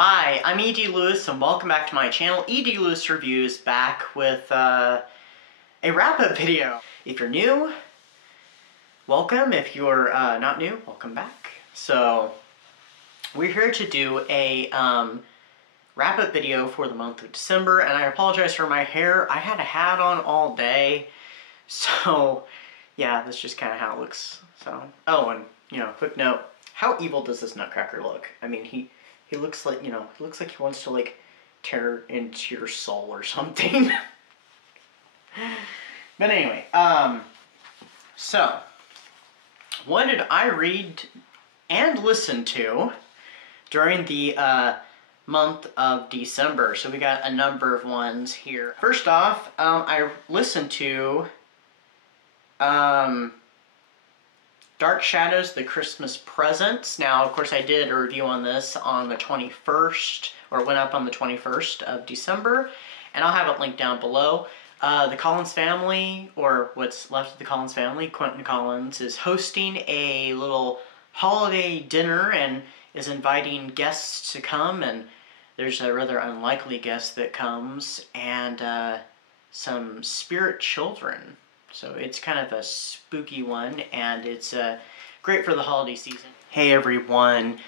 Hi, I'm E.D. Lewis and welcome back to my channel, E.D. Lewis Reviews, back with a wrap-up video. If you're new, welcome. If you're not new, welcome back. So, we're here to do a wrap-up video for the month of December, and I apologize for my hair. I had a hat on all day, so yeah, that's just kind of how it looks. So, oh, and, you know, quick note, how evil does this nutcracker look? I mean, he looks like, you know, he looks like he wants to, like, tear into your soul or something. But anyway, so, what did I read and listen to during the, month of December? So we got a number of ones here. First off, I listened to, Dark Shadows, The Christmas Presents. Now, of course, I did a review on this on the 21st, or it went up on the 21st of December, and I'll have it linked down below. The Collins family, or what's left of the Collins family, Quentin Collins, is hosting a little holiday dinner and is inviting guests to come, and there's a rather unlikely guest that comes, and some spirit children. So it's kind of a spooky one, and it's great for the holiday season. Hey everyone,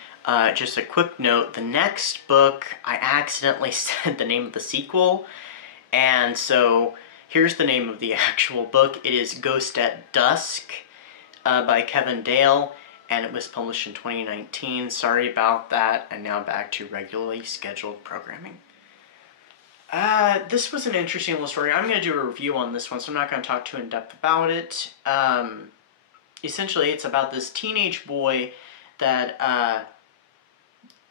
just a quick note, the next book, I accidentally said the name of the sequel, and so here's the name of the actual book. It is Ghost at Dusk by Kevin Dale, and it was published in 2019. Sorry about that, and now back to regularly scheduled programming. This was an interesting little story. I'm going to do a review on this one, so I'm not going to talk too in-depth about it. Essentially, it's about this teenage boy that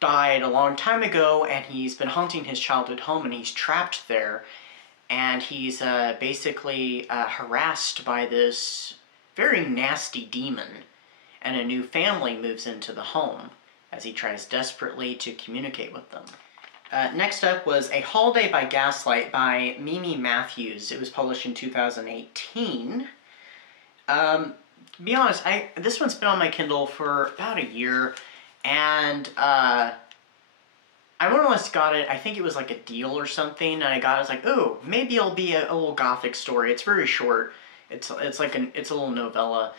died a long time ago, and he's been haunting his childhood home, and he's trapped there. And he's basically harassed by this very nasty demon, and a new family moves into the home as he tries desperately to communicate with them. Next up was A Holiday by Gaslight by Mimi Matthews. It was published in 2018. To be honest, this one's been on my Kindle for about a year, and I more or less got it, I think it was like a deal or something, and I was like, oh, maybe it'll be a little gothic story. It's very short. It's a little novella.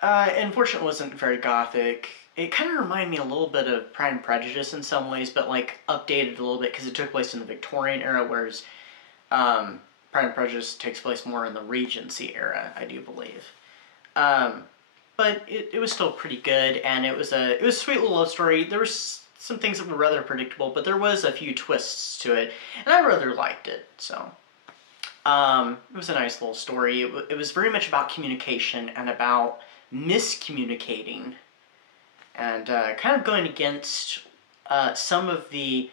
Unfortunately, it wasn't very gothic. It kind of reminded me a little bit of Pride and Prejudice in some ways, but like updated a little bit because it took place in the Victorian era, whereas Pride and Prejudice takes place more in the Regency era, I do believe. But it was still pretty good, and it was a sweet little love story. There was some things that were rather predictable, but there was a few twists to it, and I rather liked it. So it was a nice little story. It was very much about communication and about miscommunicating, and kind of going against some of the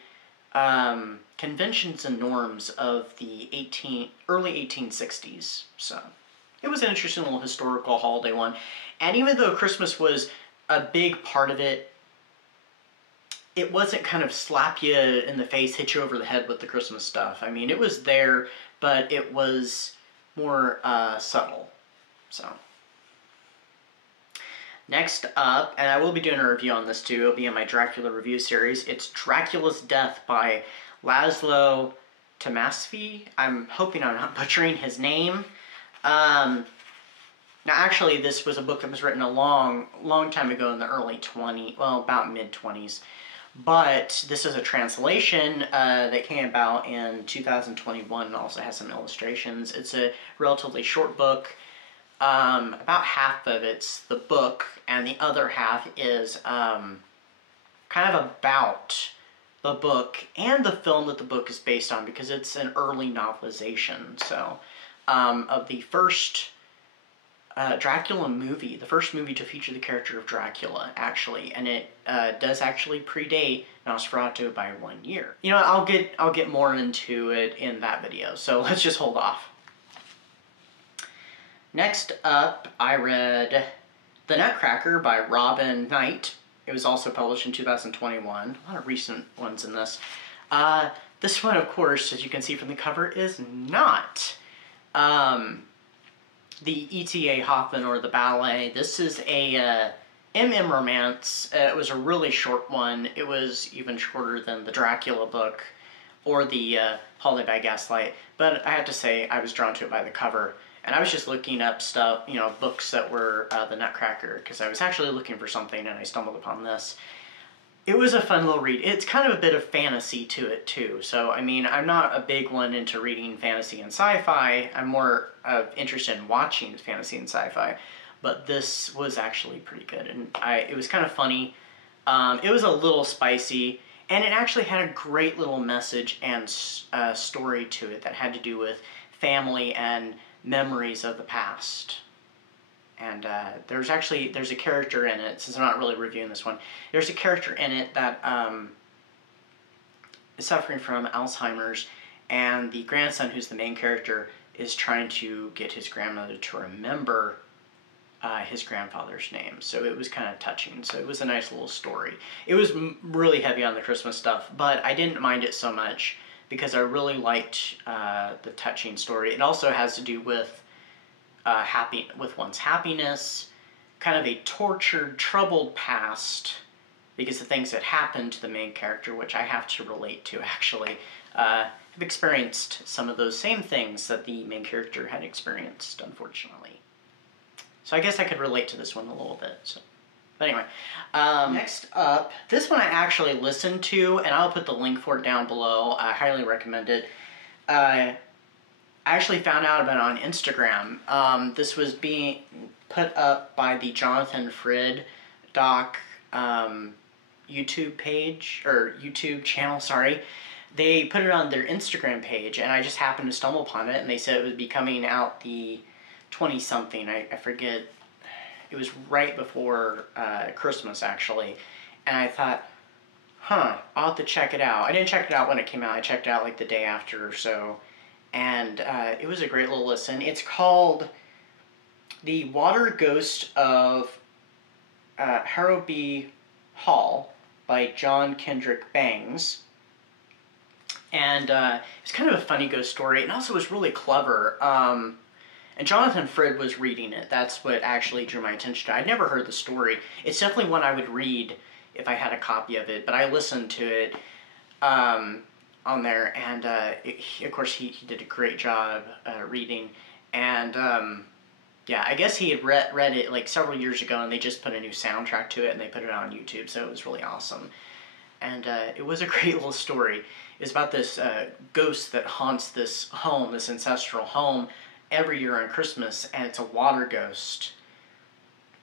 conventions and norms of the early 1860s. So it was an interesting little historical holiday one. And even though Christmas was a big part of it, it wasn't kind of slap you in the face, hit you over the head with the Christmas stuff. I mean, it was there, but it was more subtle. So next up, and I will be doing a review on this too, it'll be in my Dracula review series, it's Dracula's Death by Laszlo Tomasvi. I'm hoping I'm not butchering his name. Now actually this was a book that was written a long time ago in the early about mid-20s. But this is a translation that came about in 2021 and also has some illustrations. It's a relatively short book. About half of it's the book, and the other half is kind of about the book and the film that the book is based on, because it's an early novelization. So, of the first Dracula movie, the first movie to feature the character of Dracula, actually, and it does actually predate Nosferatu by 1 year. You know, I'll get more into it in that video, so let's just hold off. Next up, I read The Nutcracker by Robin Knight. It was also published in 2021. A lot of recent ones in this. This one, of course, as you can see from the cover, is not the E.T.A. Hoffman or the ballet. This is a MM Romance. It was a really short one. It was even shorter than the Dracula book or the Holiday by Gaslight. But I have to say, I was drawn to it by the cover. And I was just looking up stuff, you know, books that were the Nutcracker, because I was actually looking for something and I stumbled upon this. It was a fun little read. It's kind of a bit of fantasy to it, too. So, I mean, I'm not a big one into reading fantasy and sci-fi. I'm more interested in watching fantasy and sci-fi. But this was actually pretty good. And it was kind of funny. It was a little spicy. And it actually had a great little message and story to it that had to do with family and memories of the past. And there's a character in it, since I'm not really reviewing this one, there's a character in it that is suffering from Alzheimer's, and the grandson, who's the main character, is trying to get his grandmother to remember his grandfather's name. So it was kind of touching. So it was a nice little story. It was really heavy on the Christmas stuff, but I didn't mind it so much because I really liked the touching story. It also has to do with with one's happiness, kind of a tortured, troubled past, because the things that happened to the main character, which I have to relate to actually, have experienced some of those same things that the main character had experienced, unfortunately. So I guess I could relate to this one a little bit. So. But anyway, next up, this one I actually listened to, and I'll put the link for it down below. I highly recommend it. I actually found out about it on Instagram. This was being put up by the Jonathan Frid doc YouTube page, or YouTube channel, sorry. They put it on their Instagram page, and I just happened to stumble upon it, and they said it would be coming out the 20-something, I forget. It was right before Christmas, actually. And I thought, I'll have to check it out. I didn't check it out when it came out. I checked it out like the day after or so. And it was a great little listen. It's called The Water Ghost of Harrowby Hall by John Kendrick Bangs. And it's kind of a funny ghost story. And also was really clever. And Jonathan Frid was reading it. That's what actually drew my attention to it. I'd never heard the story. It's definitely one I would read if I had a copy of it. But I listened to it on there, and of course he did a great job reading. And yeah, I guess he had read it like several years ago, and they just put a new soundtrack to it, and they put it on YouTube, so it was really awesome. And it was a great little story. It's about this ghost that haunts this home, this ancestral home, every year on Christmas, and it's a water ghost.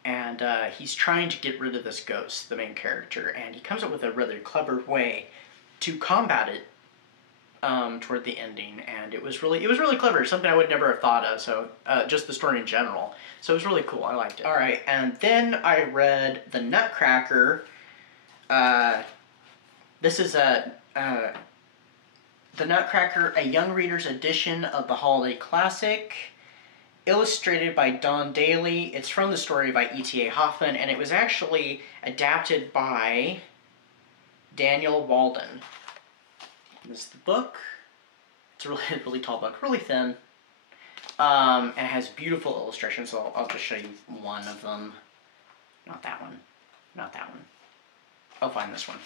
And he's trying to get rid of this ghost, the main character, and he comes up with a rather clever way to combat it toward the ending, and it was really clever, something I would never have thought of, so just the story in general. So it was really cool, I liked it. Alright, and then I read The Nutcracker. This is The Nutcracker, a young reader's edition of the holiday classic, illustrated by Don Daly. It's from the story by E.T.A. Hoffman, and it was actually adapted by Daniel Walden. This is the book. It's a really tall book, really thin, and it has beautiful illustrations, so I'll just show you one of them. Not that one. Not that one. I'll find this one.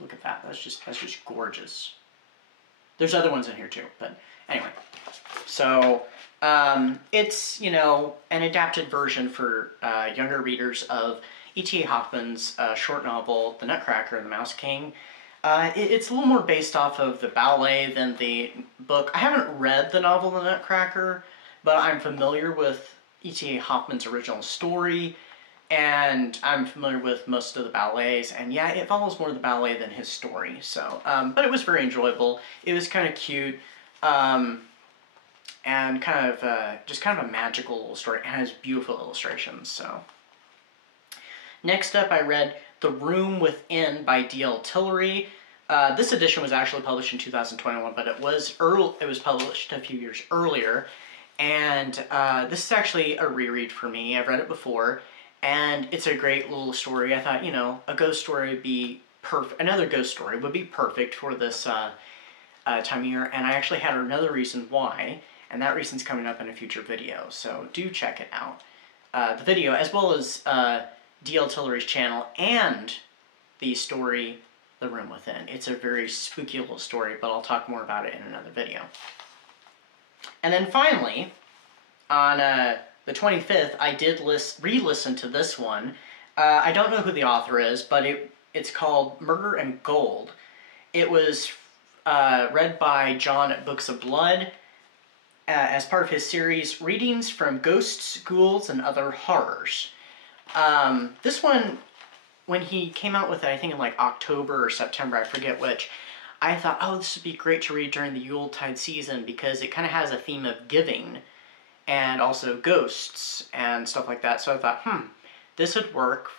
Look at that. That's just gorgeous. There's other ones in here too, but anyway. So it's, you know, an adapted version for younger readers of E.T.A. Hoffman's short novel, The Nutcracker and the Mouse King. It's a little more based off of the ballet than the book. I haven't read the novel The Nutcracker, but I'm familiar with E.T.A. Hoffman's original story, and I'm familiar with most of the ballets, and yeah, it follows more of the ballet than his story, so, but it was very enjoyable. It was kind of cute, and kind of, just kind of a magical little story, and has beautiful illustrations, so. Next up, I read The Room Within by D.L. Tillery. This edition was actually published in 2021, but it was published a few years earlier, and this is actually a reread for me. I've read it before, and it's a great little story. I thought, you know, a ghost story would be perfect. Another ghost story would be perfect for this time of year, and I actually had another reason why, and that reason's coming up in a future video, so do check it out. the video, as well as D.L. Tillery's channel, and the story, The Room Within. It's a very spooky little story, but I'll talk more about it in another video. And then finally, on the 25th, I did re-listen to this one. I don't know who the author is, but it's called Murder and Gold. It was read by John at Books of Blood as part of his series Readings from Ghosts, Ghouls, and Other Horrors. This one, when he came out with it, I think in like October or September, I forget which, I thought, oh, this would be great to read during the Yuletide season because it kind of has a theme of giving and also ghosts and stuff like that. So I thought, this would work,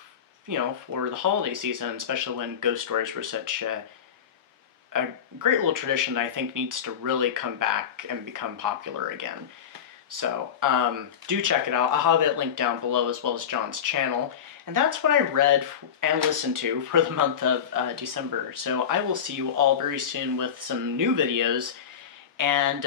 you know, for the holiday season, especially when ghost stories were such a great little tradition that I think needs to really come back and become popular again. So, do check it out. I'll have it linked down below as well as John's channel. And that's what I read and listened to for the month of December. So I will see you all very soon with some new videos and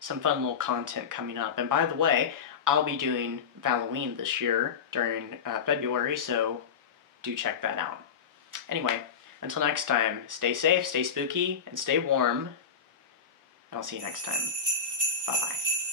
some fun little content coming up. And by the way, I'll be doing Halloween this year during February, so do check that out. Anyway, until next time, stay safe, stay spooky, and stay warm. And I'll see you next time. Bye-bye.